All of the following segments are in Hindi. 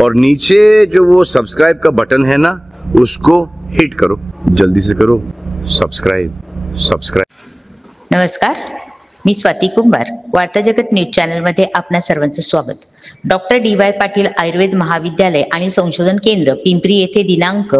और नीचे जो वो सब्सक्राइब का बटन है ना, उसको हिट करो, जल्दी से करो सब्सक्राइब। नमस्कार, मी स्वाती कुंभार, वार्ता जगत न्यूज चॅनल मध्ये आपणा सर्वांचं स्वागत। Doctor DY. पाटील आयुर्वेद महाविद्यालय आणि संशोधन केंद्र पिंपरी येथे दिनांक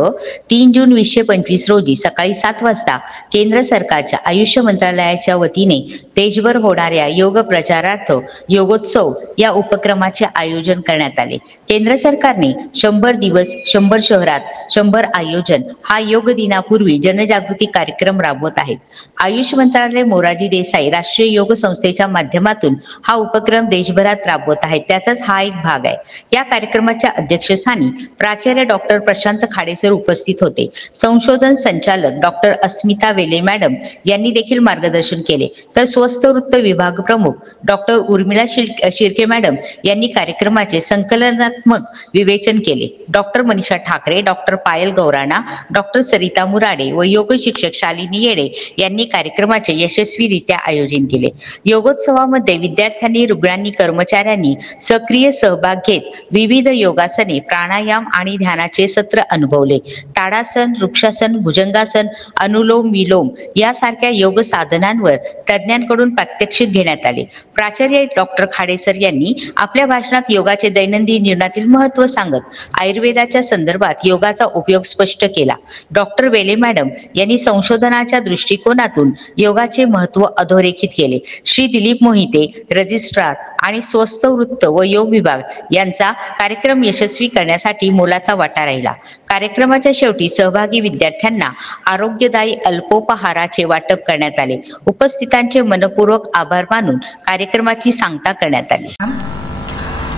3 जून 2025 रोजी सकाळी 7 वाजता केंद्र सरकारच्या आयुष मंत्रालयाच्या वतीने देशभर होणाऱ्या योग प्रचारार्थ योगोत्सव या उपक्रमाचे आयोजन करण्यात आले। केंद्र सरकारने 100 दिवस 100 शहरात 100 आयोजन हा योग दिनापूर्वी जनजागृती कार्यक्रम राबवत आहेत। आयुष मंत्रालय मोरारजी देसाई राष्ट्रीय योग संस्थेच्या माध्यमातून हा उपक्रम देशभरात राबवत आहेत, त्याचाच हा एक भाग आहे। या कार्यक्रमाच्या अध्यक्षस्थानी प्राचार्य डॉक्टर प्रशांत खाडेसर उपस्थित होते। संशोधन संचालक डॉक्टर अस्मिता वेले मॅडम यांनी देखील मार्गदर्शन केले, तर स्वस्थ वृत्त विभाग प्रमुख डॉक्टर उर्मिला शिर्के मॅडम यांनी कार्यक्रमाचे संकलनात्मक विवेचन केले। डॉक्टर मनीषा ठाकरे, डॉक्टर पायल गौराणा, डॉक्टर सरिता मुराडे व योग शिक्षक शालिनी येडे यांनी कार्यक्रमाचे यशस्वीरित्या आयोजन केले। योगोत्सवामध्ये विद्यार्थ्यांनी, रुग्णांनी, कर्मचाऱ्यांनी सक्रिय सहभाग घेत विविध योगासने, प्राणायाम आणि ध्यानाचे सत्र अनुभवले। ताडासन, वृक्षासन, भुजंगासन, अनुलोम विलोम यासारख्या योग साधनांवर तज्ञांकडून प्रात्यक्षिक घेण्यात आले। प्राचार्य डॉक्टर खाडेसर यांनी आपल्या भाषणात योगाचे दैनंदिन जीवनातील महत्त्व सांगत आयुर्वेदाच्या संदर्भात योगाचा उपयोग स्पष्ट केला। डॉक्टर वेले मॅडम यांनी संशोधनाच्या दृष्टिकोनातून योगाचे महत्त्व अधोरेखित केले। श्री दिलीप मोहिते, रजिस्ट्रार आणि स्वस्थ वृत्त व योग विभाग यांचा कार्यक्रम यशस्वी करण्यासाठी मोलाचा वाटा राहिला। कार्यक्रमाच्या शेवटी सहभागी विद्यार्थ्यांना आरोग्यदायी अल्पोपहाराचे वाटप करण्यात आले। उपस्थितांचे मनपूर्वक आभार मानून कार्यक्रमाची सांगता करण्यात आली।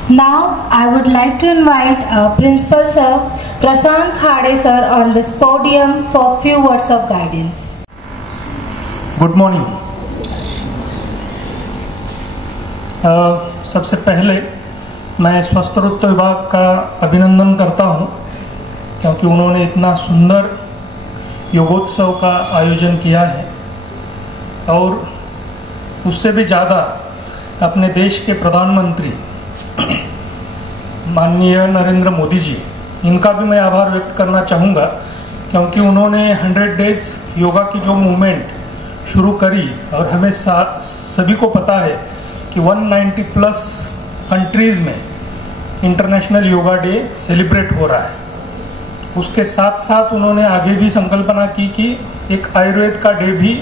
Now I would like to invite Principal Sir Prashant Khade sir on this podium for few words of guidance. Good morning. सबसे पहले मैं स्वस्थ वृत्त विभाग का अभिनंदन करता हूं, क्योंकि उन्होंने इतना सुंदर योगोत्सव का आयोजन किया है और उससे भी ज़्यादा अपने देश के प्रधानमंत्री माननीय नरेंद्र मोदी जी, इनका भी मैं आभार व्यक्त करना चाहूँगा, क्योंकि उन्होंने 100 डेज योगा की जो मूवमेंट शुरू करी और हमें सभी को पता है कि 190 प्लस कंट्रीज में इंटरनेशनल योगा डे सेलिब्रेट हो रहा है। उसके साथ साथ उन्होंने आगे भी संकल्पना की कि एक आयुर्वेद का डे भी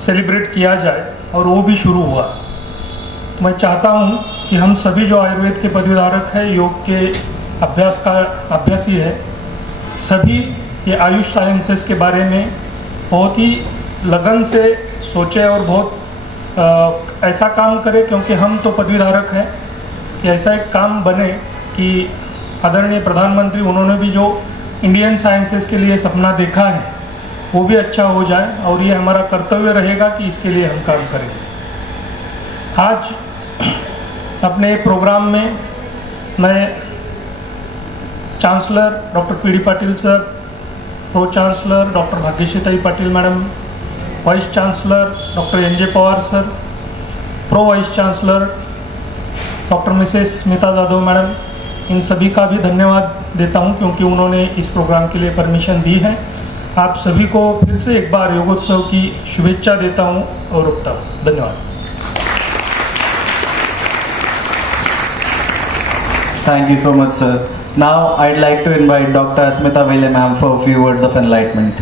सेलिब्रेट किया जाए और वो भी शुरू हुआ। तो मैं चाहता हूँ कि हम सभी जो आयुर्वेद के पदवीधारक हैं, योग के अभ्यासी है, सभी ये आयुष साइंसेस के बारे में बहुत ही लगन से सोचे और बहुत ऐसा काम करें, क्योंकि हम तो पदवीधारक हैं, कि ऐसा एक काम बने कि आदरणीय प्रधानमंत्री उन्होंने भी जो इंडियन साइंसेस के लिए सपना देखा है वो भी अच्छा हो जाए, और ये हमारा कर्तव्य रहेगा कि इसके लिए हम काम करें। आज अपने प्रोग्राम में मैं chancellor doctor P D. Patil sir, pro chancellor doctor Bhagyashreetai Patil madam, vice chancellor doctor N J. Pawar sir, pro vice chancellor doctor Mrs Smita Jadhav madam, इन सभी का भी धन्यवाद देता हूं, क्योंकि उन्होंने इस प्रोग्राम के लिए परमिशन दी है। आप सभी को फिर से एक बार योगोत्सव की शुभेच्छा देता हूं और रुकता हूं। धन्यवाद। Thank you so much, sir. Now I'd like to invite Dr. Asmita Vele ma'am for a few words of enlightenment.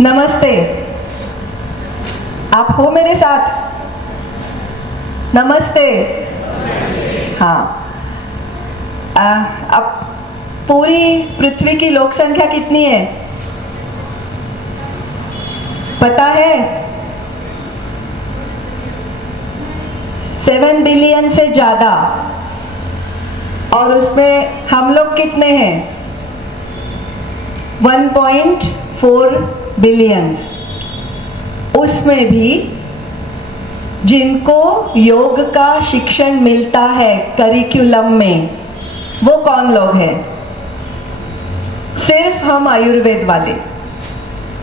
नमस्ते, आप हो मेरे साथ? नमस्ते। हाँ, अब पूरी पृथ्वी की लोक संख्या कितनी है पता है? 7 बिलियन से ज्यादा। और उसमें हम लोग कितने हैं? 1.4 बिलियन। उसमें भी जिनको योग का शिक्षण मिलता है करिकुलम में, वो कौन लोग हैं? सिर्फ हम आयुर्वेद वाले।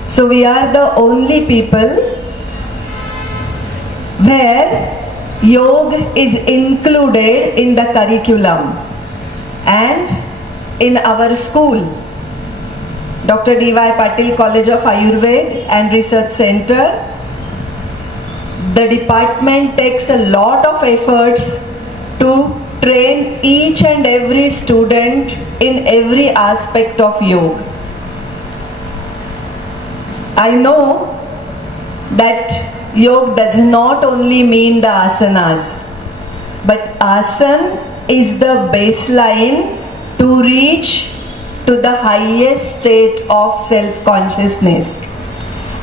So we are the only people where yoga is included in the curriculum. And in our school, Dr. D.Y. Patil College of Ayurveda and Research Center, the department takes a lot of efforts to train each and every student in every aspect of yoga. I know that yoga does not only mean the asanas, but asana is the baseline to reach to the highest state of self-consciousness.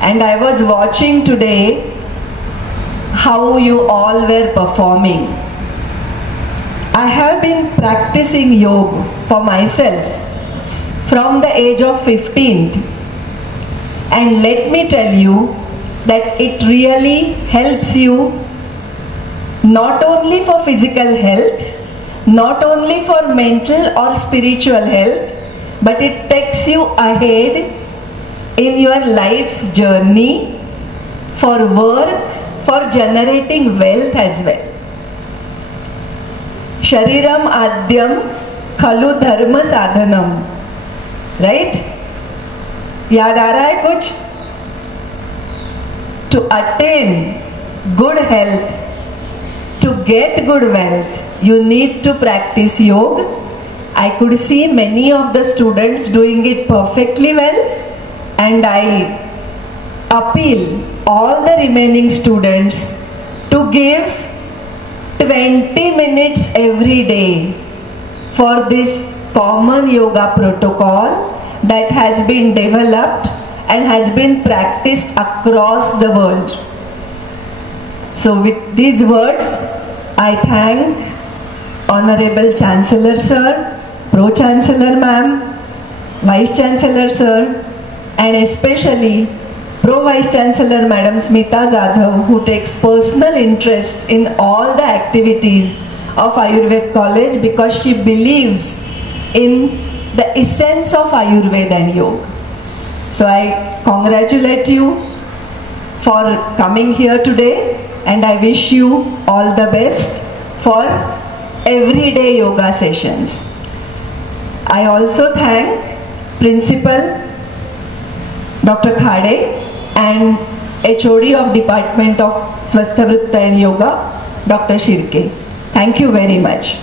And I was watching today how you all were performing. I have been practicing yoga for myself from the age of 15, and let me tell you that it really helps you not only for physical health, not only for mental or spiritual health, but it takes you ahead in your life's journey for work, for generating wealth as well. Shariram adyam khalu dharma sadhanam. Right? याद आ रहा है कुछ? To attain good health, to get good wealth, you need to practice yoga. I could see many of the students doing it perfectly well, and I appeal all the remaining students to give 20 minutes every day for this common yoga protocol that has been developed and has been practiced across the world. So with these words, I thank Honorable Chancellor Sir, Pro Chancellor Ma'am, Vice Chancellor Sir, and especially Pro Vice Chancellor Madam Smita Jadhav, who takes personal interest in all the activities of Ayurveda College because she believes in the essence of Ayurveda and Yoga. So I congratulate you for coming here today, and I wish you all the best for everyday yoga sessions. I also thank Principal Dr. Khade and HOD of Department of Swastha Vritta and Yoga, Dr. Shirke. Thank you very much.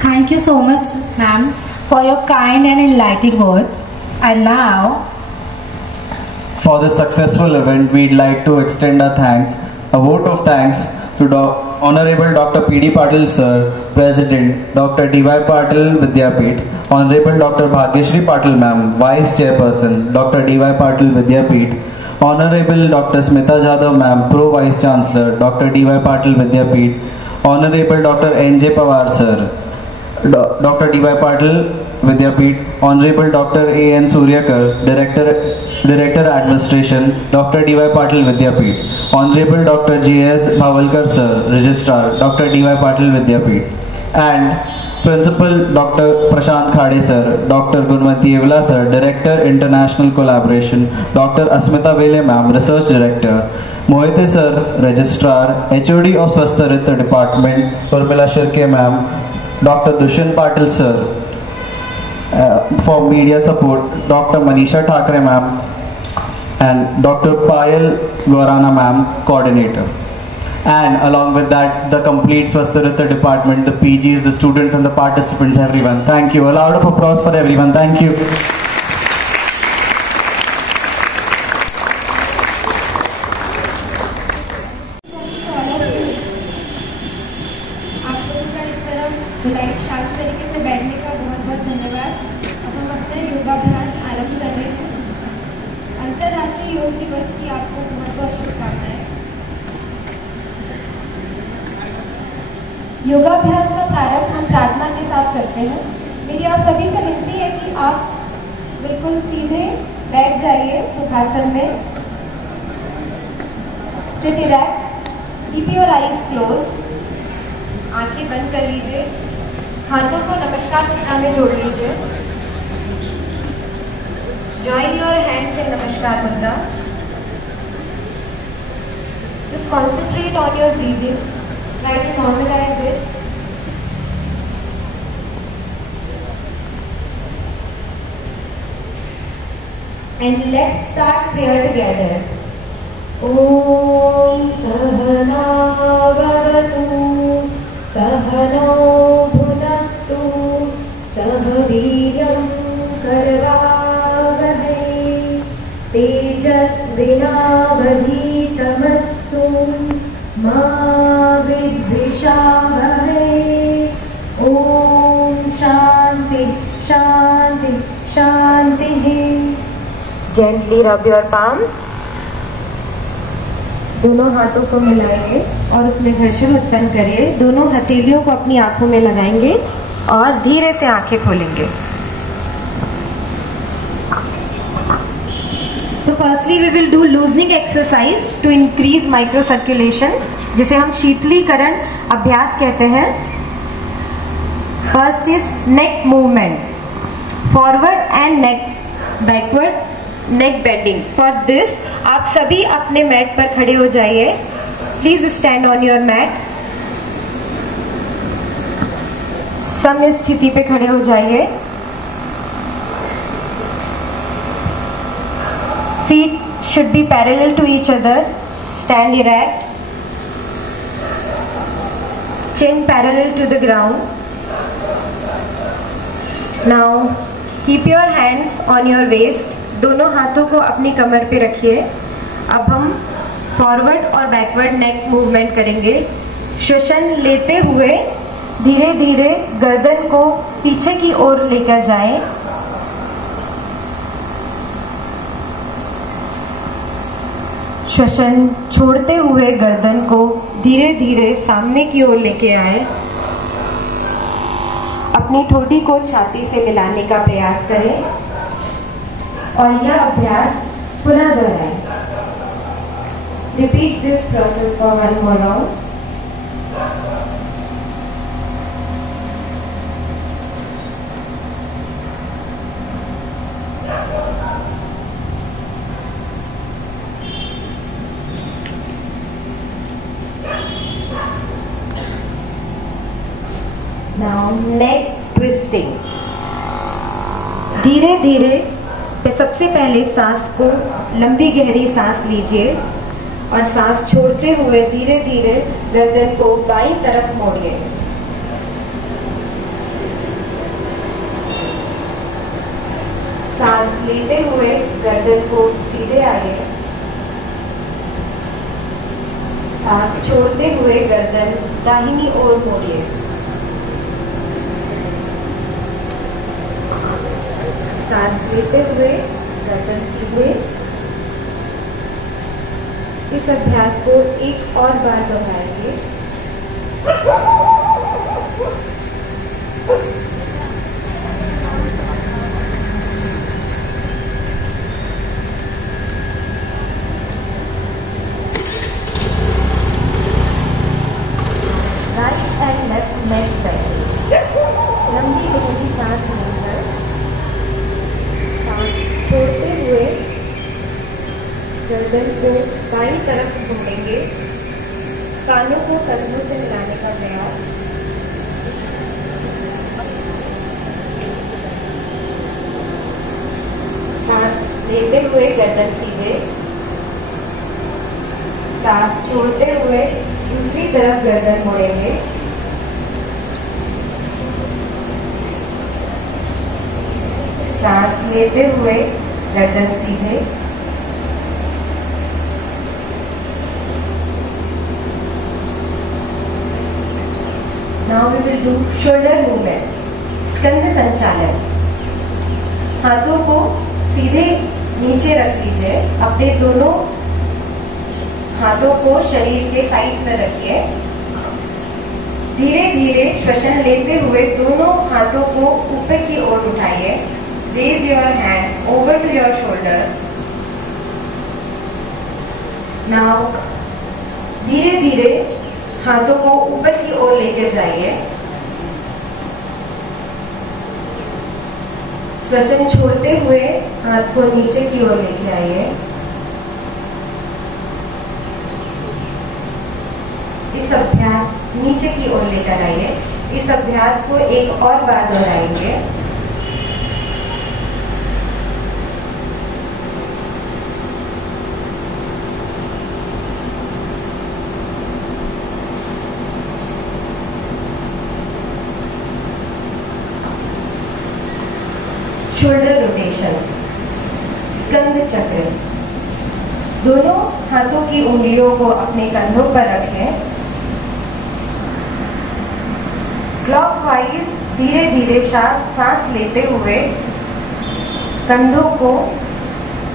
Thank you so much, ma'am, for your kind and enlightening words. And now, For this successful event, we'd like to extend our thanks, a vote of thanks to Honorable Dr. P.D. Patil Sir, President, Dr. D.Y. Patil Vidyapeeth, Honorable Dr. Bhagyashree Patil Ma'am, Vice Chairperson, Dr. D.Y. Patil Vidyapeeth, Honorable Dr. Smita Jadhav Ma'am, Pro Vice Chancellor, Dr. D.Y. Patil Vidyapeeth, Honorable Dr. N.J. Pawar Sir, Dr. D.Y. Patil Vidyapeeth, Honorable Dr. A.N. Suryakar, Director Administration, Dr. D.Y. Patil Vidyapeeth, Honorable Dr. J.S. Bhavalkar Sir, Registrar, Dr. D.Y. Patil Vidyapeeth, and Principal Dr. Prashant Khade Sir, Dr. Gunwati Evla Sir, Director International Collaboration, Dr. Asmita Vele Ma'am, Research Director, Mohite Sir, Registrar, HOD of Swastha Vritta Department, Urmila Shirke Ma'am, Dr. Dushyant Patil Sir, for media support, Dr. Manisha Thakre Ma'am, and Dr. Payal Gaurana Ma'am, Coordinator. And along with that, the complete Swastha Vritta Department, the PGs, the students and the participants, everyone. Thank you. A round of applause for everyone. Thank you. बुलाए शांत तरीके से बैठने का बहुत बहुत धन्यवाद। अब हम अपना योगाभ्यास आरंभ कर रहे हैं। अंतर्राष्ट्रीय योग दिवस की आपको बहुत बहुत शुभकामनाएं। योगाभ्यास का प्रारंभ हम प्रार्थना के साथ करते हैं। मेरी आप सभी से विनती है कि आप बिल्कुल सीधे बैठ जाइए सुखासन में। Sit erect, keep your eyes close, आंखें बंद कर लीजिए, हाथों को नमस्कार मुद्रा में जोड़ लीजिए। जॉइन योर हैंड्स इन नमस्कार मुद्रा। Just concentrate on your breathing. Try to normalize it. And let's start prayer together. Om Sahana Bhavatu Sahano Bhunaktu Sahaviryam Karavavahai Tejasvinavadhitamastu Ma Vidvishavahai. Om Shanti Shanti Shanti. Gently rub your palm. दोनों हाथों को मिलाएंगे और उसमें घर्षण उत्पन्न करिए। दोनों हथेलियों को अपनी आंखों में लगाएंगे और धीरे से आंखें खोलेंगे। So firstly we will do loosening exercise to increase microcirculation, जिसे हम शीतलीकरण अभ्यास कहते हैं। First is neck movement, forward and neck backward, neck bending. For this आप सभी अपने मैट पर खड़े हो जाइए। Please stand on your mat. सम स्थिति पे खड़े हो जाइए। Feet should be parallel to each other. Stand erect, chin parallel to the ground. Now keep your hands on your waist. दोनों हाथों को अपनी कमर पे रखिए। अब हम फॉरवर्ड और बैकवर्ड नेक मूवमेंट करेंगे। श्वसन लेते हुए धीरे धीरे गर्दन को पीछे की ओर लेकर जाएं। श्वसन छोड़ते हुए गर्दन को धीरे धीरे सामने की ओर लेके आए। अपनी ठोड़ी को छाती से मिलाने का प्रयास करें और यह अभ्यास पुनः दोहराएं। Repeat this process for one more round. Now neck twisting. धीरे धीरे सबसे पहले सांस को लंबी गहरी सांस लीजिए और सांस छोड़ते हुए धीरे धीरे गर्दन को बाईं तरफ मोड़िए। सांस लेते हुए गर्दन को सीधे आइए। सांस छोड़ते हुए गर्दन दाहिनी ओर मोड़िए। सांस लेते हुए गर्दन सीधे। इस अभ्यास को एक और बार दोहराएंगे। Right and left neck bend. लंबी गहरी सांस लेकर सांस छोड़ते हुए गर्दन को बाईं तरफ घूमेंगे। कानों को कंधों से मिलाने का प्रयास। सांस लेते हुए गर्दन सीधे। सांस छोड़ते हुए दूसरी तरफ गर्दन मोड़ेंगे। सांस लेते हुए गर्दन सीधे। Now we will do shoulder movement. स्कंध संचालन। हाथों को सीधे नीचे रख लीजिए। अपने दोनों हाथों को शरीर के साइड में रखिए। धीरे धीरे श्वसन लेते हुए दोनों हाथों को ऊपर की ओर उठाइए। Raise your hand over to your shoulder. Now धीरे धीरे हाथों को ऊपर की ओर लेकर जाइए। श्वसन छोड़ते हुए हाथ को नीचे की ओर लेके आइए। इस अभ्यास नीचे की ओर लेकर आइए। इस अभ्यास को एक और बार दोहराएंगे। शोल्डर रोटेशन, स्कंद चक्र। दोनों हाथों की उंगलियों को अपने कंधों पर रखें। क्लॉकवाइज धीरे धीरे सांस लेते हुए कंधों को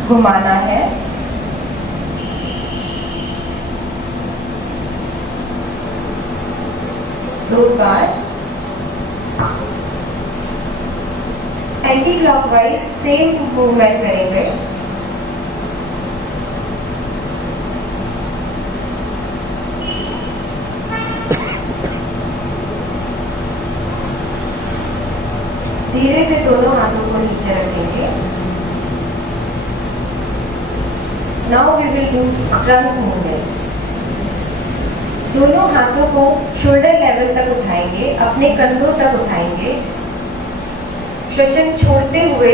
घुमाना है। दो बार। एंटी क्लॉकवाइज सेम मूवमेंट करेंगे। धीरे से दोनों हाथों को नीचे रखेंगे। Now we will do trunk movement. दोनों हाथों को शोल्डर लेवल तक उठाएंगे, अपने कंधों तक उठाएंगे। श्वसन छोड़ते हुए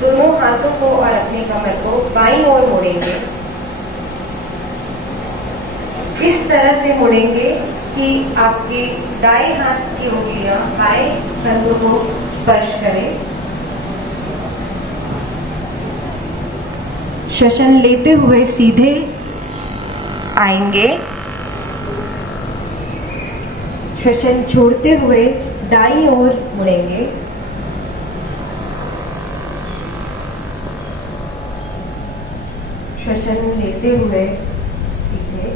दोनों हाथों को और अपने कमर को बाईं ओर मोड़ेंगे। इस तरह से मोड़ेंगे कि आपके दाएं हाथ की उंगलियां बाएं कंधों को स्पर्श करें। श्वसन लेते हुए सीधे आएंगे। श्वसन छोड़ते हुए दाईं ओर मुड़ेंगे। श्वसन लेते हुए सीधे।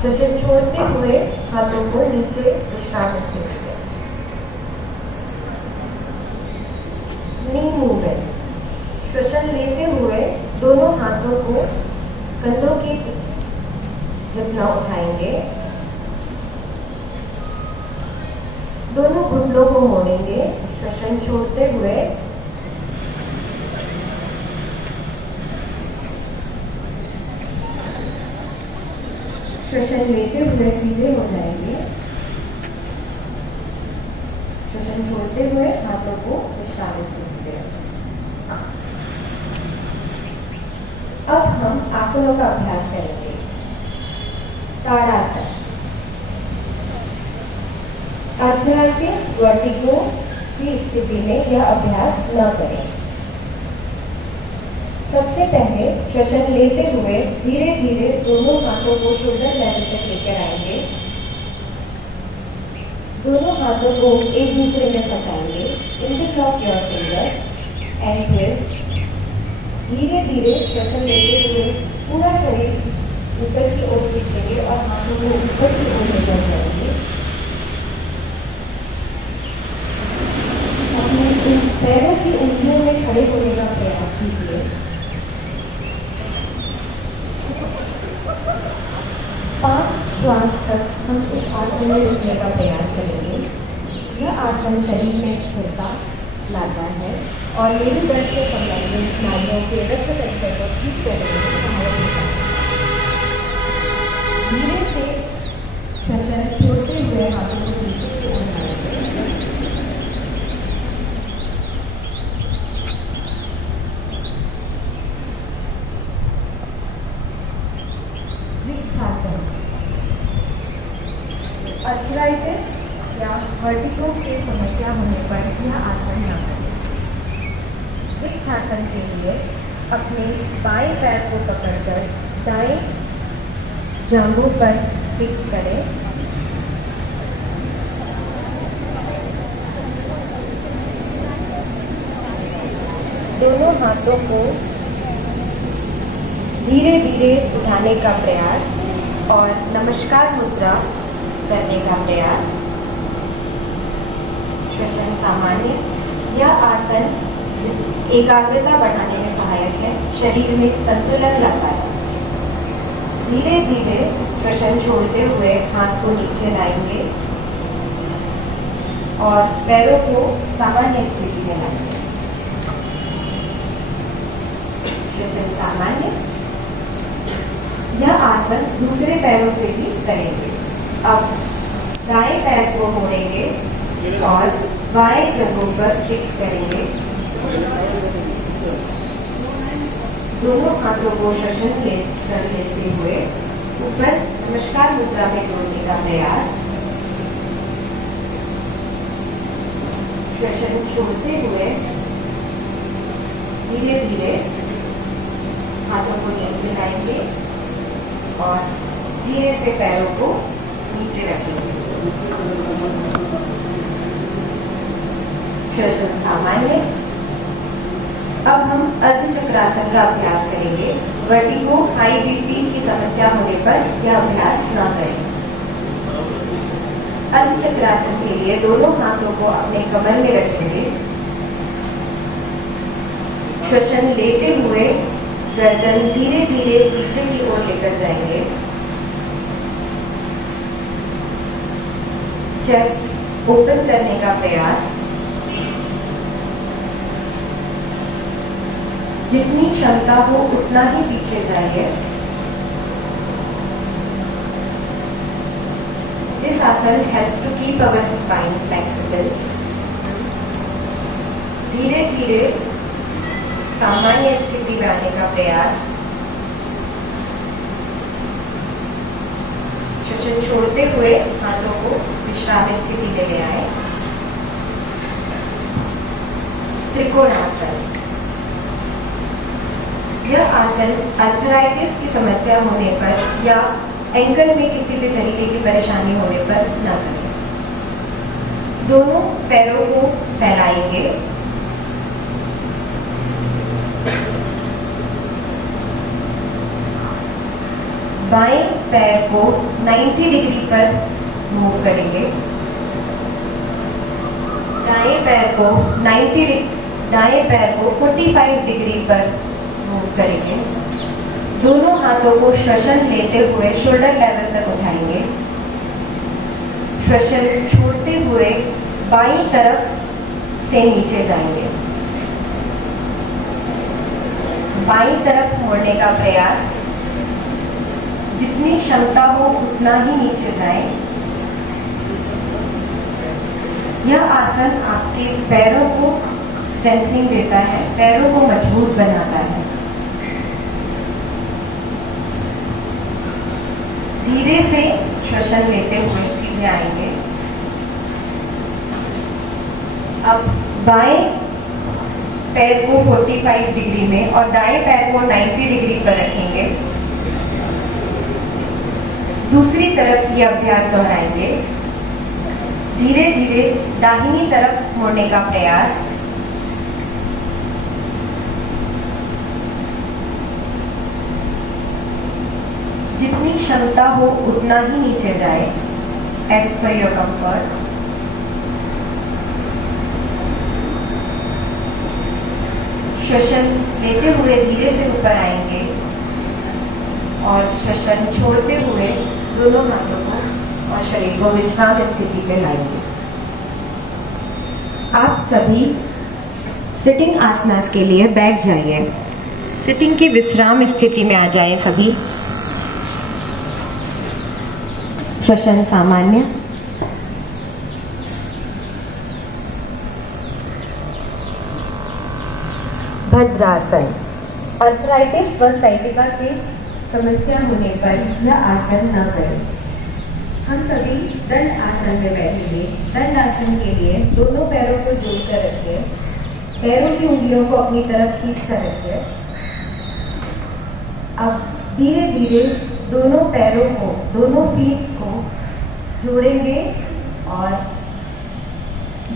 श्वसन छोड़ते हुए हाथों को नीचे विश्राम रखेंगे। नी मूवमेंट। श्वसन लेते हुए दोनों हाथों को कंधों की घुटना उठाएंगे। दोनों घुटनों को मोड़ेंगे। श्वसन छोड़ते हुए श्वसन लेते हुए सीधे हो जाएंगे। श्वसन छोड़ते हुए हाथों को विश्राम देंगे। अब हम आसनों का अभ्यास करेंगे। ताड़ासन। आर्थराइटिस, वर्टिगो की स्थिति में यह अभ्यास न करें। सबसे पहले श्वसन लेते हुए धीरे धीरे दोनों हाथों को शोल्डर लेवल तक लेकर आएंगे। दोनों हाथों को एक दूसरे में फंसाएंगे। Interlock your finger and twist. धीरे धीरे श्वसन लेते हुए पूरा शरीर ऊपर की ओर खींचेंगे और हाथों को ऊपर की ओर लेकर जाएंगे। अपने पैरों की उंगलियों में खड़े होने का प्रयास कीजिए। 5 श्वास तक हम इस आसन में रुकने का प्रयास करेंगे। यह आसन शरीर में स्थिरता लाता है और मेरी दर्द से संबंधित स्नायुओं के रक्त संचय को ठीक करने में सहायक होता है। धीरे से श्वसन छोड़ते हुए हाथों को नीचे की ओर लाएंगे। आर्थराइटिस या वर्टिगो की समस्या होने पर यह आसन न करें। वृक्षासन के लिए अपने बाएं पैर को पकड़कर दाएं जांघों पर फिक्स करें। दोनों हाथों को धीरे धीरे उठाने का प्रयास और नमस्कार मुद्रा करने का प्रयास। श्वसन सामान्य। यह आसन एकाग्रता बढ़ाने में सहायक है, शरीर में संतुलन लाता है। धीरे धीरे श्वसन छोड़ते हुए हाथ को नीचे लाएंगे और पैरों को सामान्य स्थिति में लाएंगे। श्वसन सामान्य। यह आसन दूसरे पैरों से भी करेंगे। अब दाएं पैर को मोड़ेंगे और बाएं जंघों पर फिक्स करेंगे। दोनों हाथों को श्वसन कर लेते हुए ऊपर नमस्कार मुद्रा में जोड़ने का प्रयास। श्वसन छोड़ते हुए धीरे धीरे हाथों को नीचे लाएंगे और धीरे से पैरों को नीचे रखेंगे। श्वसन सामान्य। अब हम अर्धचक्रासन का अभ्यास करेंगे। वर्टिगो, हाई बीपी की समस्या होने पर यह अभ्यास न करें। अर्धचक्रासन के लिए दोनों हाथों को अपने कमर में रखेंगे। श्वसन लेते हुए गर्दन धीरे धीरे पीछे की ओर लेकर जाएंगे। चेस्ट ओपन करने का प्रयास। जितनी क्षमता हो उतना ही पीछे जाइए। This आसन helps to keep our spine flexible. धीरे धीरे सामान्य स्थिति में आने का प्रयास। श्वसन छोड़ते हुए हाथों को विश्राम स्थिति में ले आए। त्रिकोणासन। यह आसन आर्थराइटिस की समस्या होने पर या एंकल में किसी भी तरीके की परेशानी होने पर न करें। दोनों पैरों को फैलाएंगे। बाएं पैर को 90 डिग्री पर मूव करेंगे। दाएं पैर को 45 डिग्री पर मूव करेंगे। दोनों हाथों को श्वसन लेते हुए शोल्डर लेवल तक उठाएंगे। श्वसन छोड़ते हुए बाईं तरफ से नीचे जाएंगे। बाईं तरफ मोड़ने का प्रयास। जितनी क्षमता हो उतना ही नीचे जाए। यह आसन आपके पैरों को स्ट्रेंथनिंग देता है, पैरों को मजबूत बनाता है। धीरे से श्वसन लेते हुए सीधे आएंगे। अब बाएं पैर को 45 डिग्री में और दाएं पैर को 90 डिग्री पर रखेंगे। दूसरी तरफ ये अभ्यास दोहराएंगे। धीरे धीरे दाहिनी तरफ मोड़ने का प्रयास। जितनी क्षमता हो उतना ही नीचे जाए, एज पर योर कंफर्ट। श्वसन लेते हुए धीरे से ऊपर आएंगे और श्वसन छोड़ते हुए दोनों हाथों को और शरीर को विश्राम स्थिति में लाएंगे। आप सभी सिटिंग आसनास के लिए बैठ जाइए। सिटिंग की विश्राम स्थिति में आ जाए सभी। श्वसन सामान्य। भद्रासन। आर्थराइटिस व साइटिका की समस्या होने पर यह आसन न करें। हम सभी दंड आसन में बैठेंगे। दंड आसन के लिए दोनों पैरों को जोड़कर रखिए। पैरों की उंगलियों को अपनी तरफ खींच कर रखिए। अब धीरे धीरे दोनों पैरों को, दोनों फीट्स को जोड़ेंगे और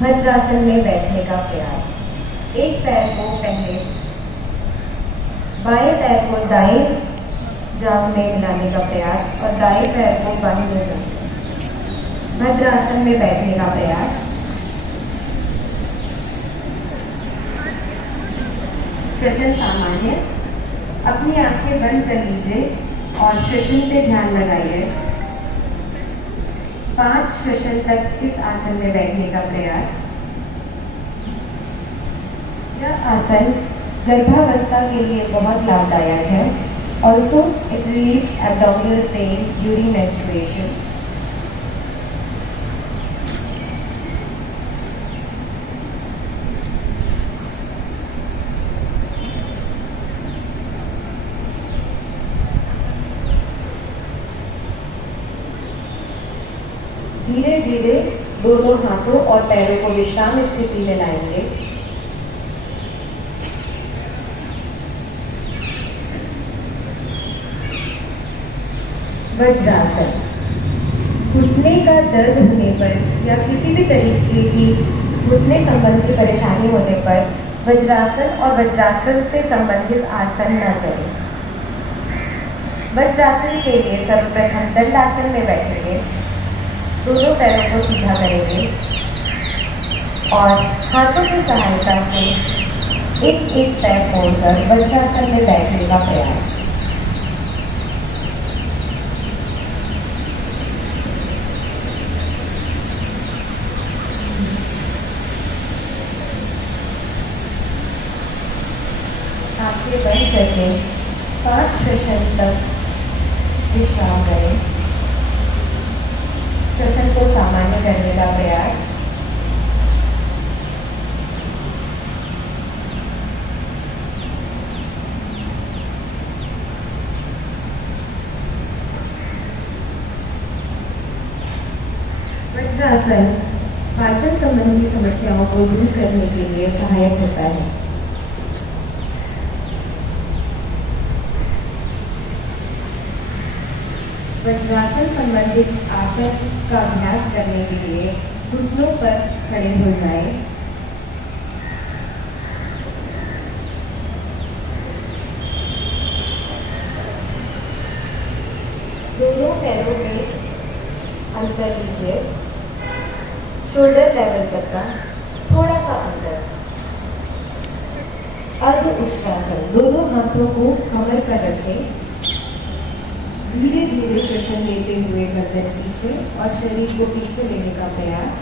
भद्रासन में बैठने का प्रयास। एक पैर को पहले बाएं पैर को दाएं जांघ में मिलाने का प्रयास और दाएं पैर को बाएं में भद्रासन में बैठने का प्रयास। श्वसन सामान्य। अपनी आंखें बंद कर लीजिए और श्वसन पे ध्यान लगाइए। 5 श्वसन तक इस आसन में बैठने का प्रयास। यह आसन गर्भावस्था के लिए बहुत लाभदायक है। Also, it relieves abdominal pain during menstruation. धीरे धीरे दोनों हाथों और पैरों को विश्राम स्थिति में लाएंगे। वज्रासन। घुटने का दर्द होने पर या किसी भी तरीके की घुटने संबंधी परेशानी होने पर वज्रासन और वज्रासन से संबंधित आसन न करें। वज्रासन के लिए सर्वप्रथम दंडासन में बैठेंगे, दोनों पैरों को सीधा करेंगे और हाथों की सहायता से एक एक पैर मोड़कर वज्रासन में बैठने का प्रयास। आंखें बंद करके 5 सेकंड तक विश्राम करें। श्वसन को सामान्य करने का प्रयास। वज्रासन पाचन संबंधी समस्याओं को दूर करने के लिए सहायक होता है। वज्रासन संबंधित आसन का अभ्यास करने के लिए घुटनों पर खड़े हो जाएं। दोनों पैरों में अंतर लीजिए, शोल्डर लेवल तक का थोड़ा सा अंतर। अर्ध उष्ट्रासन। दोनों हाथों को कमर पर रखें, धीरे धीरे श्वसन लेते हुए गर्दन पीछे और शरीर को पीछे लेने का प्रयास।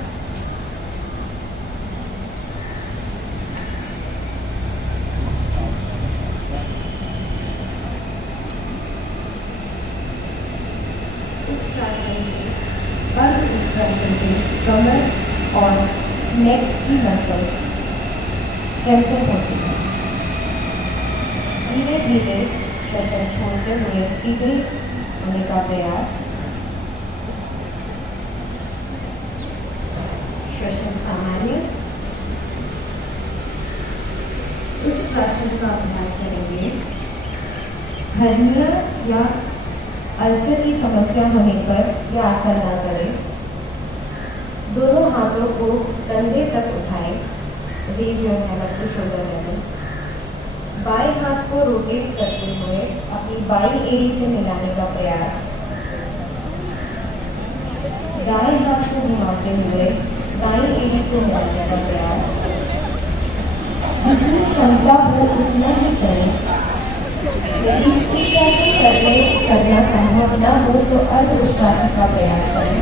अर्ध उष्ट्रासन से कमर और नेक की मसल्स स्ट्रेंथन होती है। धीरे धीरे श्वसन छोड़ते हुए सीधे होने का प्रयास। श्वसन सामान्य। उस श्वसन का अभ्यास करेंगे। हर्निया या अल्सर की समस्या होने पर यह आसन न करें। दोनों हाथों को कंधे तक उठाएं, raise your hand up to shoulder level. बाएं हाथ को रोटेट करते हुए अपनी बाईं एड़ी से मिलाने का प्रयास। दाएं हाथ को घुमाते हुए दाईं एड़ी को मिलाने का प्रयास। जितनी क्षमता हो उतना ही करें। यदि उष्ट्रासन करना संभव न हो तो अर्ध उष्ट्रासन का प्रयास करें।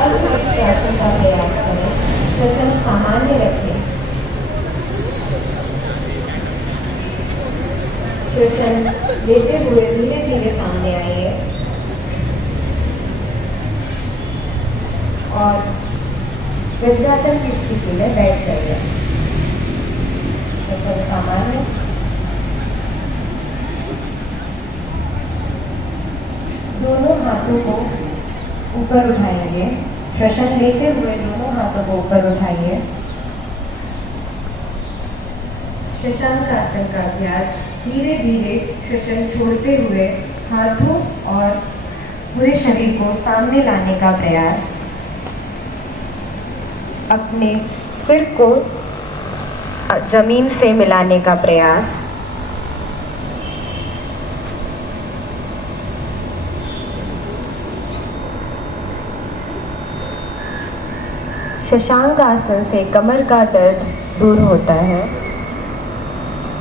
अर्ध उष्ट्रासन का प्रयास करें। श्वसन सामान्य रखें। श्वसन लेते हुए धीरे धीरे सामने आइए और वज्रासन की स्थिति में बैठ जाइए। श्वसन सामान्य। दोनों हाथों को ऊपर उठाएंगे। श्वसन लेते हुए दोनों हाथों को ऊपर उठाइए। शशांकासन का अभ्यास। धीरे धीरे श्वसन छोड़ते हुए हाथों और पूरे शरीर को सामने लाने का प्रयास। अपने सिर को जमीन से मिलाने का प्रयास। शशांक आसन से कमर का दर्द दूर होता है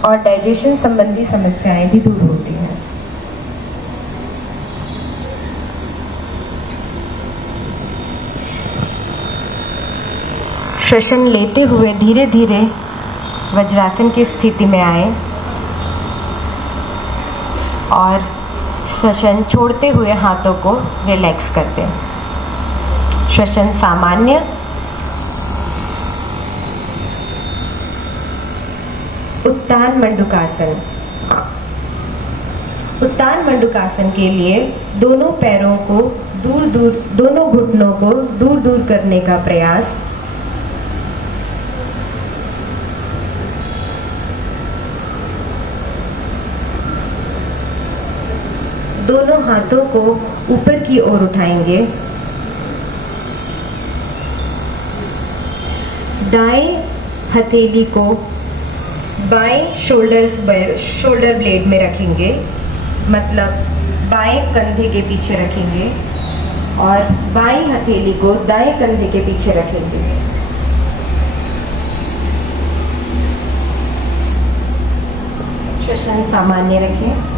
और डाइजेशन संबंधी समस्याएं भी दूर होती हैं। श्वसन लेते हुए धीरे धीरे वज्रासन की स्थिति में आए और श्वसन छोड़ते हुए हाथों को रिलैक्स कर दें। श्वसन सामान्य। उत्तान मंडूकासन। उत्तान मंडूकासन के लिए दोनों पैरों को दोनों घुटनों को दूर दूर करने का प्रयास। दोनों हाथों को ऊपर की ओर उठाएंगे। दाएं हथेली को बाएं शोल्डर ब्लेड में रखेंगे, मतलब बाएं कंधे के पीछे रखेंगे और बाएं हथेली को दाएं कंधे के पीछे रखेंगे। श्वसन सामान्य रखें।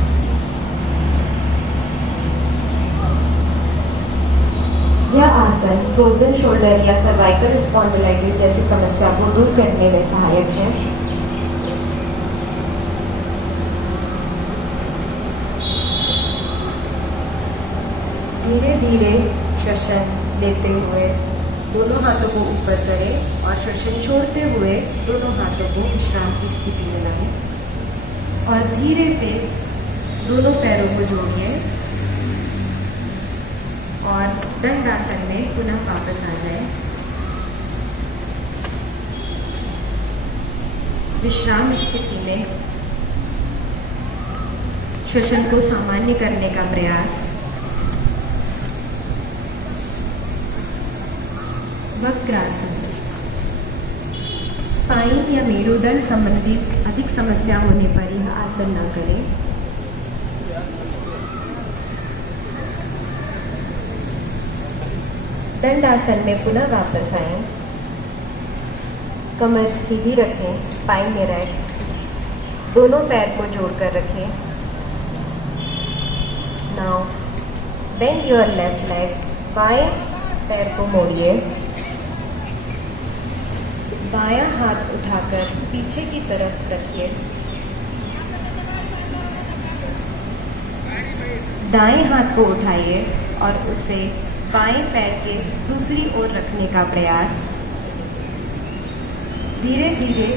यह आसन फ्रोजन शोल्डर या सर्वाइकल स्पॉन्डिलाइटिस जैसी समस्या को दूर करने में सहायक है। धीरे धीरे श्वसन लेते हुए दोनों हाथों को ऊपर करें और श्वसन छोड़ते हुए दोनों हाथों को विश्राम की स्थिति में लाएं और धीरे से दोनों पैरों को जोड़िए और दंडासन में पुनः वापस आ जाए। विश्राम स्थिति में श्वसन को सामान्य करने का प्रयास। वक्रासन। स्पाइन या मेरुदंड संबंधी अधिक समस्या होने पर यह आसन न करें। दंडासन में पुनः वापस आएं। कमर सीधी रखें, स्पाइन इरेक्ट, दोनों पैर को जोड़कर रखें। Now bend your left leg, बाएं पैर को मोड़िए। बायां हाथ उठाकर पीछे की तरफ रखिए। दाएं हाथ को उठाइए और उसे बाएं पैर के दूसरी ओर रखने का प्रयास। धीरे धीरे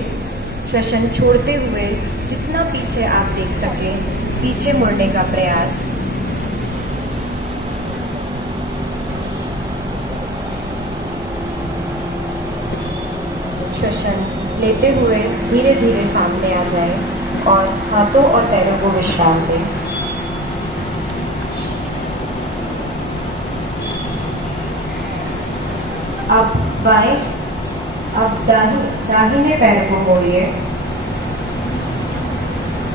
श्वसन छोड़ते हुए जितना पीछे आप देख सकें पीछे मुड़ने का प्रयास। श्वसन लेते हुए धीरे धीरे सामने आ जाए और हाथों और पैरों को विश्राम दें। अब दाहिने पैर को मोड़िए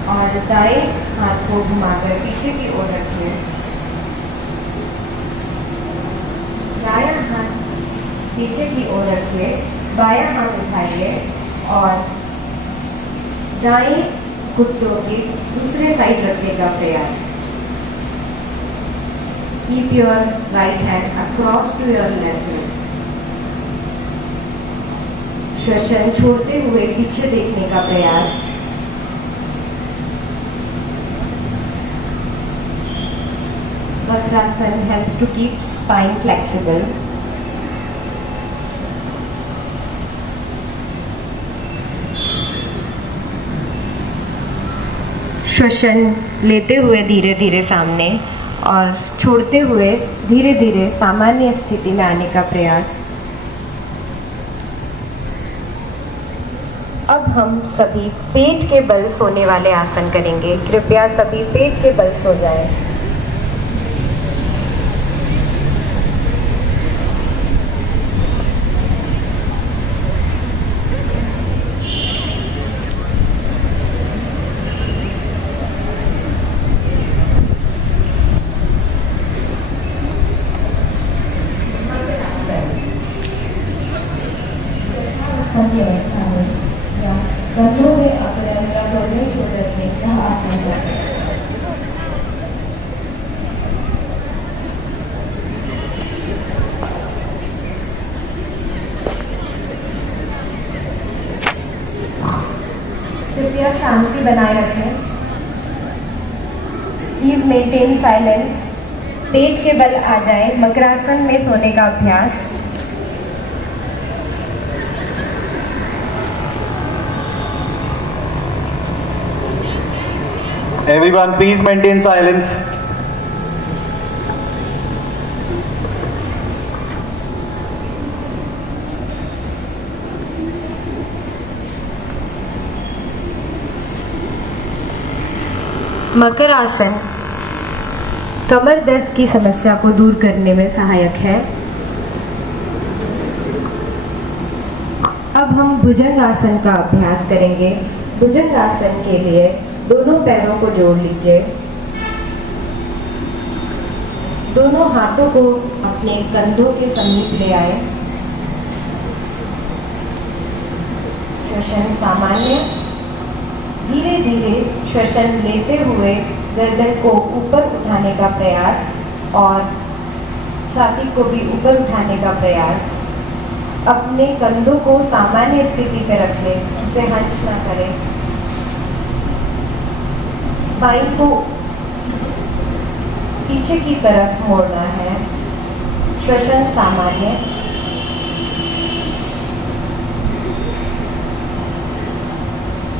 और दाएं हाथ को घुमाकर पीछे की ओर रखिए। दायां हाथ पीछे की ओर रखिए, बायां हाथ उठाइए और दाएं घुटनों के दूसरे साइड रखने का प्रयास। Keep your right hand across to your left leg. श्वसन छोड़ते हुए पीछे देखने का प्रयास। Vakrasana helps to keep spine flexible. श्वसन लेते हुए धीरे धीरे सामने और छोड़ते हुए धीरे धीरे सामान्य स्थिति में आने का प्रयास। अब हम सभी पेट के बल सोने वाले आसन करेंगे। कृपया सभी पेट के बल सो जाएं। शांति बनाए रखें। Please maintain silence. पेट के बल आ जाए। मकरासन में सोने का अभ्यास। Everyone, please maintain silence. मकर आसन कमर दर्द की समस्या को दूर करने में सहायक है। अब हम भुजंग आसन का अभ्यास करेंगे। भुजंग आसन के लिए दोनों पैरों को जोड़ लीजिए। दोनों हाथों को अपने कंधों के समीप ले आए। श्वसन सामान्य। धीरे धीरे श्वसन लेते हुए गर्दन को ऊपर उठाने का प्रयास और छाती को भी ऊपर उठाने का प्रयास। अपने कंधों को सामान्य स्थिति पर रख लें, उसे हंच ना करें। स्पाइन को पीछे की तरफ मोड़ना है। श्वसन सामान्य।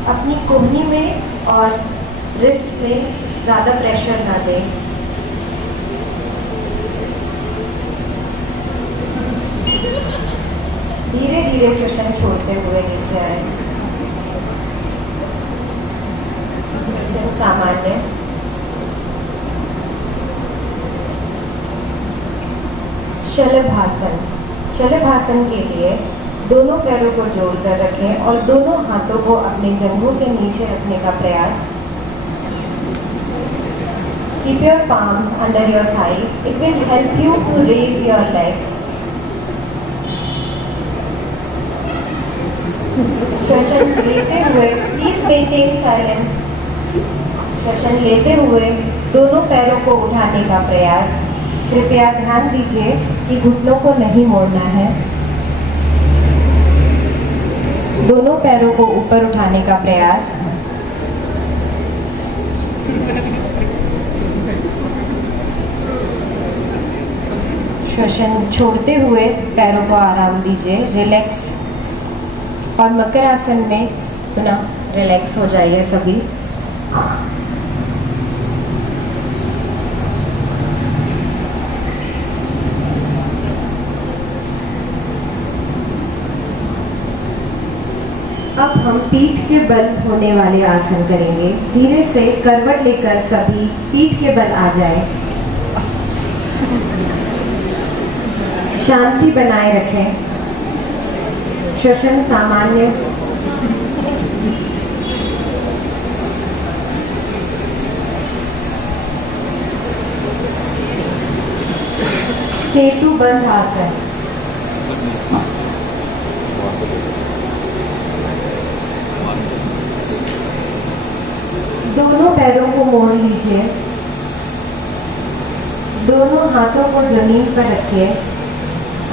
अपनी कोहनी में और रिस्ट में ज्यादा प्रेशर ना दें। धीरे धीरे श्वसन छोड़ते हुए नीचे आए। श्वसन सामान्य। शलभासन। शलभासन के लिए दोनों पैरों को जोड़कर रखें और दोनों हाथों को अपने जंघों के नीचे रखने का प्रयास। Keep your palms under your thighs. It will help you to raise your legs. श्वसन लेते हुए प्लीज मेंटेन साइलेंस। श्वसन लेते हुए दोनों पैरों को उठाने का प्रयास। कृपया ध्यान दीजिए कि घुटनों को नहीं मोड़ना है। दोनों पैरों को ऊपर उठाने का प्रयास। श्वसन छोड़ते हुए पैरों को आराम दीजिए, रिलैक्स। और मकर आसन में पुनः रिलैक्स हो जाइए सभी। अब हम पीठ के बल होने वाले आसन करेंगे। धीरे से करवट लेकर सभी पीठ के बल आ जाए। शांति बनाए रखें। श्वसन सामान्य। सेतु बंध आसन। दोनों पैरों को मोड़ लीजिए। दोनों हाथों को जमीन पर रखिए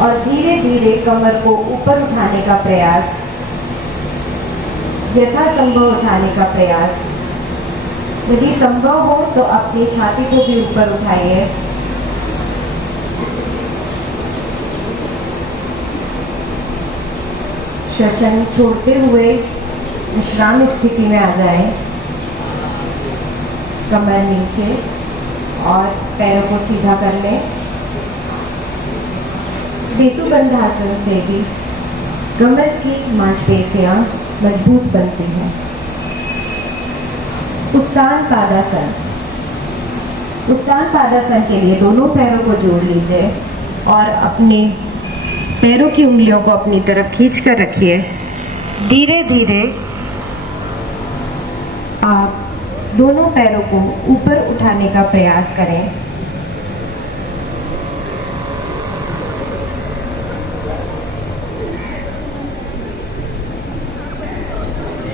और धीरे धीरे कमर को ऊपर उठाने का प्रयास, यथासंभव उठाने का प्रयास। यदि संभव हो तो अपनी छाती को भी ऊपर उठाइए। श्वसन छोड़ते हुए विश्राम स्थिति में आ जाएं। कमर नीचे और पैरों को सीधा कर लें। सेतु बंधासन से भी कमर की मांसपेशियां मजबूत बनती हैं। उत्तान पादासन। उत्तान पादासन के लिए दोनों पैरों को जोड़ लीजिए और अपने पैरों की उंगलियों को अपनी तरफ खींच कर रखिए। धीरे धीरे आप दोनों पैरों को ऊपर उठाने का प्रयास करें।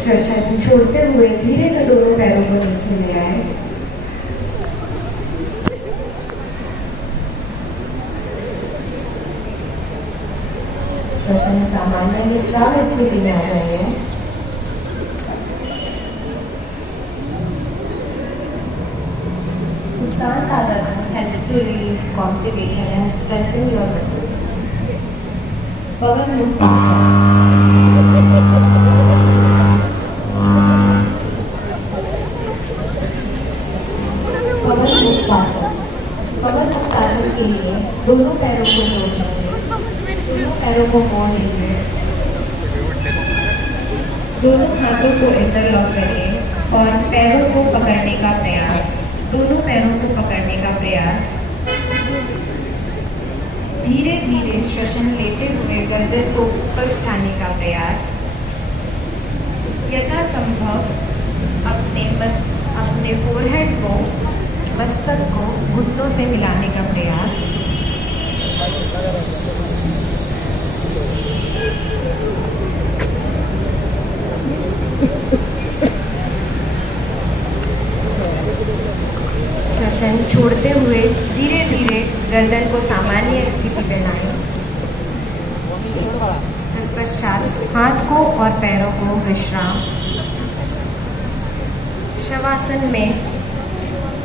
श्वसन छोड़ते हुए धीरे से दोनों पैरों को नीचे ले आए। श्वसन सामान्य विश्राम स्थिति में आ जाएंगे। Muskan helps to relieve constipation and strengthen your muscles. Pawan muktasana के लिए दोनों पैरों को जोड़ लीजिए, दोनों पैरों को मोड़ लीजिए, दोनों हाथों को इंटरलॉक करिए और पैरों को पकड़ने का प्रयास, दोनों पैरों को पकड़ने का प्रयास। धीरे धीरे श्वसन लेते हुए गर्दन को ऊपर उठाने का प्रयास। यथासंभव अपने फोरहेड को, मस्तक को घुटनों से मिलाने का प्रयास। श्वसन छोड़ते हुए धीरे धीरे गर्दन को सामान्य स्थिति में लाएं। तत्पश्चात हाथ को और पैरों को विश्राम। शवासन में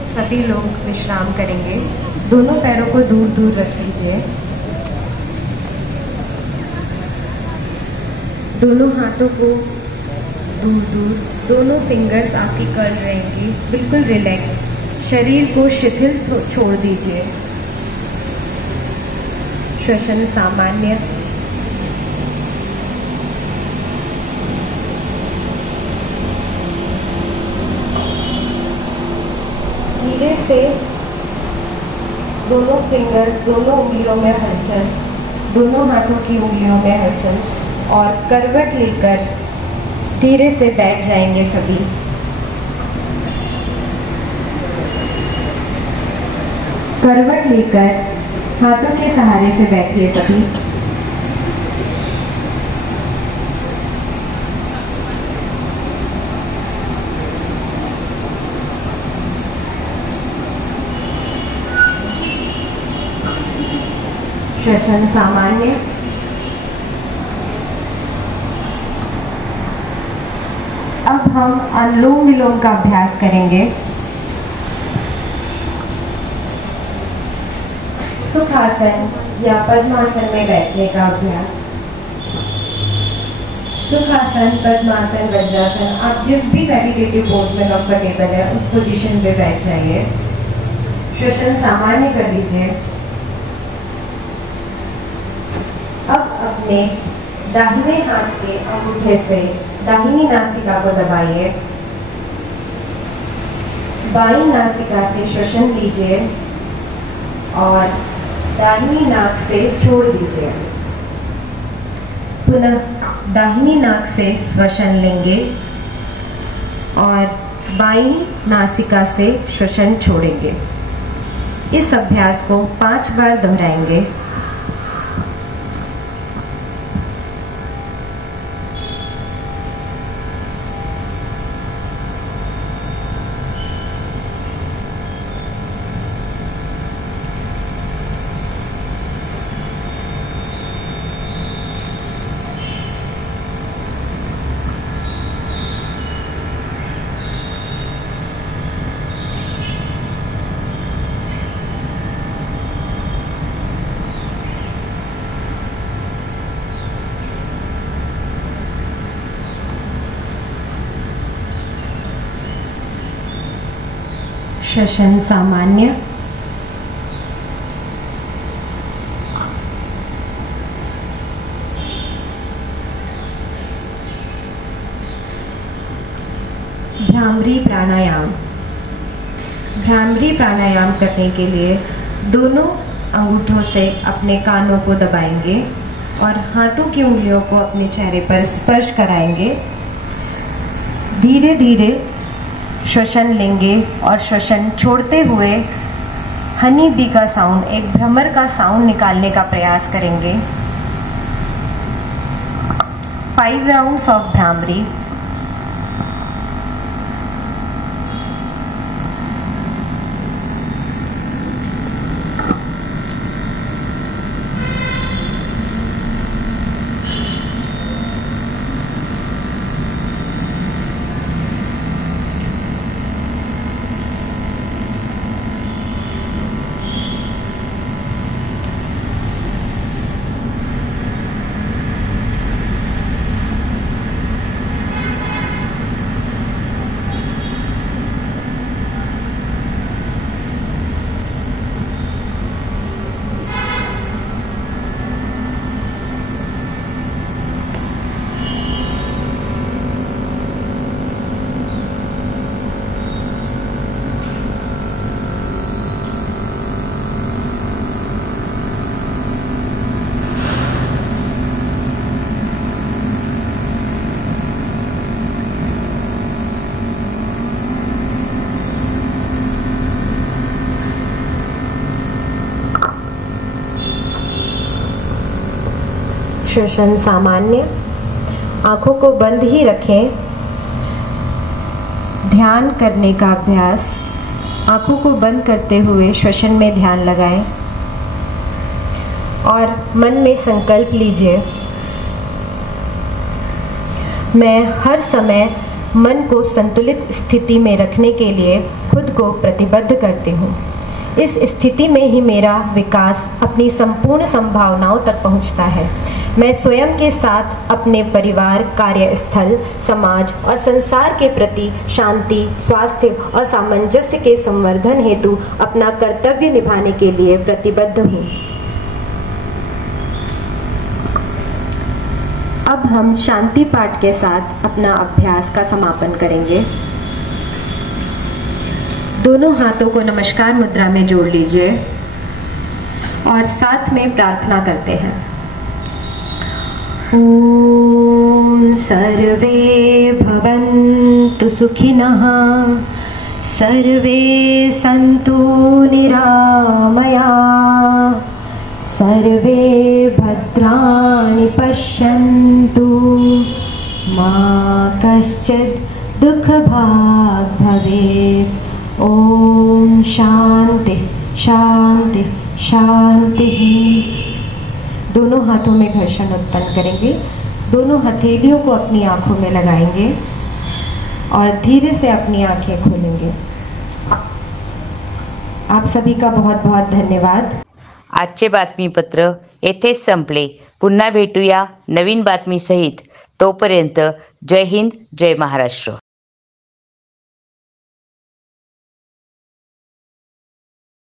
सभी लोग विश्राम करेंगे। दोनों पैरों को दूर दूर रख लीजिए। दोनों हाथों को दूर दूर, दोनों फिंगर्स आपकी कर्ल रहेंगी, बिल्कुल रिलैक्स। शरीर को शिथिल छोड़ दीजिए। श्वसन सामान्य। धीरे से दोनों फिंगर्स, दोनों उंगलियों में हलचल, दोनों हाथों की उंगलियों में हलचल और करवट लेकर धीरे से बैठ जाएंगे सभी। करवट लेकर हाथों के सहारे से बैठिए सभी। श्वसन सामान्य। अब हम अनुलोम विलोम का अभ्यास करेंगे। सुखासन या पद्मासन में बैठने का अभ्यास। सुखासन, पद्मासन, वज्रासन, आप जिस भी मेडिटेटिव पोज में कंफर्टेबल है उस पोजीशन पे बैठ जाइए। श्वसन सामान्य कर लीजिए। अब अपने दाहिने हाथ के अंगूठे से दाहिनी नासिका को दबाइए। बाईं नासिका से श्वसन लीजिए और दाहिनी नाक से छोड़ दीजिए। पुनः दाहिनी नाक से श्वसन लेंगे और बाईं नासिका से श्वसन छोड़ेंगे। इस अभ्यास को 5 बार दोहराएंगे। श्वसन सामान्य। भ्रामरी प्राणायाम। भ्रामरी प्राणायाम करने के लिए दोनों अंगूठों से अपने कानों को दबाएंगे और हाथों की उंगलियों को अपने चेहरे पर स्पर्श कराएंगे। धीरे धीरे श्वसन लेंगे और श्वसन छोड़ते हुए हनी बी का साउंड, एक भ्रमर का साउंड निकालने का प्रयास करेंगे। 5 राउंड्स ऑफ भ्रामरी। श्वसन सामान्य। आंखों को बंद ही रखें। ध्यान करने का अभ्यास। आंखों को बंद करते हुए श्वसन में ध्यान लगाएं और मन में संकल्प लीजिए, मैं हर समय मन को संतुलित स्थिति में रखने के लिए खुद को प्रतिबद्ध करती हूँ। इस स्थिति में ही मेरा विकास अपनी संपूर्ण संभावनाओं तक पहुँचता है। मैं स्वयं के साथ अपने परिवार, कार्यस्थल, समाज और संसार के प्रति शांति, स्वास्थ्य और सामंजस्य के संवर्धन हेतु अपना कर्तव्य निभाने के लिए प्रतिबद्ध हूँ। अब हम शांति पाठ के साथ अपना अभ्यास का समापन करेंगे। दोनों हाथों को नमस्कार मुद्रा में जोड़ लीजिए और साथ में प्रार्थना करते हैं। ओम सर्वे भवन्तु सुखिनः, सर्वे सन्तु निरामया, सर्वे भद्राणि पश्यन्तु, मा कश्चित् दुःखभाग् भवेत्। ओम शांति शांति शांति। दोनों हाथों में घर्षण उत्पन्न करेंगे। दोनों हथेलियों को अपनी आंखों में लगाएंगे और धीरे से अपनी आंखें खोलेंगे। आप सभी का बहुत बहुत धन्यवाद। आजचे बातमीपत्र येथेच संपले। पुन्हा भेटूया नवीन बातमी सहित। तोपर्यंत जय हिंद, जय महाराष्ट्र।